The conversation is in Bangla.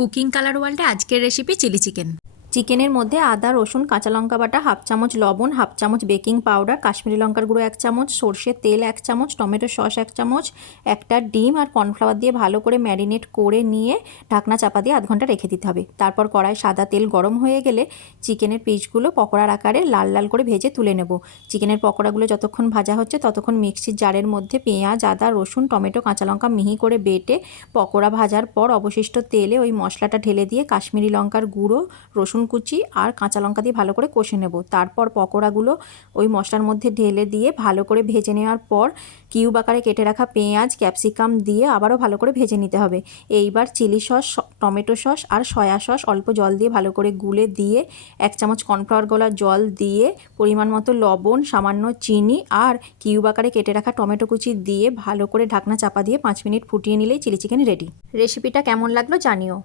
কুকিং কালার ওয়ার্ল্ডে আজকের রেসিপি চিলি চিকেন। চিকেনের মধ্যে আদা, রসুন, কাঁচা লঙ্কা বাটা, হাফ চামচ লবণ, হাফ চামচ বেকিং পাউডার, কাশ্মীরি লঙ্কার গুঁড়ো 1 চামচ, সর্ষের তেল 1 চামচ, টমেটো সস 1 চামচ, একটা ডিম আর কর্নফ্লাওয়ার দিয়ে ভালো করে ম্যারিনেট করে নিয়ে ঢাকনা চাপা দিয়ে আধ ঘন্টা রেখে দিতে হবে। তারপর কড়াই সাদা তেল গরম হয়ে গেলে চিকেনের পিসগুলো পকোড়ার আকারে লাল লাল করে ভেজে তুলে নেব। চিকেনের পকোড়াগুলো যতক্ষণ ভাজা হচ্ছে ততক্ষণ মিক্সির জারের মধ্যে পেঁয়াজ, আদা, রসুন, টমেটো, কাঁচা লঙ্কা মিহি করে বেটে পকোড়া ভাজার পর অবশিষ্ট তেলে ওই মশলাটা ঢেলে দিয়ে কাশ্মীরি লঙ্কার গুঁড়ো, রসুন কুচি আর কাঁচা লঙ্কা দিয়ে ভালো করে কষে নেব। তারপর পকোড়াগুলো ওই মশলার মধ্যে ঢেলে দিয়ে ভালো করে ভেজে নেওয়ার পর কিউব আকারে কেটে রাখা পেঁয়াজ, ক্যাপসিকাম দিয়ে আবারও ভালো করে ভেজে নিতে হবে। এইবার চিলি সস, টমেটো সস আর সয়া সস অল্প জল দিয়ে ভালো করে গুলে দিয়ে 1 চামচ কর্নফ্লাওয়ার গোলা জল দিয়ে পরিমাণ মতো লবণ, সামান্য চিনি আর কিউব আকারে কেটে রাখা টমেটো কুচি দিয়ে ভালো করে ঢাকনা চাপা দিয়ে 5 মিনিট ফুটিয়ে নিলেই চিলি চিকেন রেডি। রেসিপিটা কেমন লাগলো জানিও।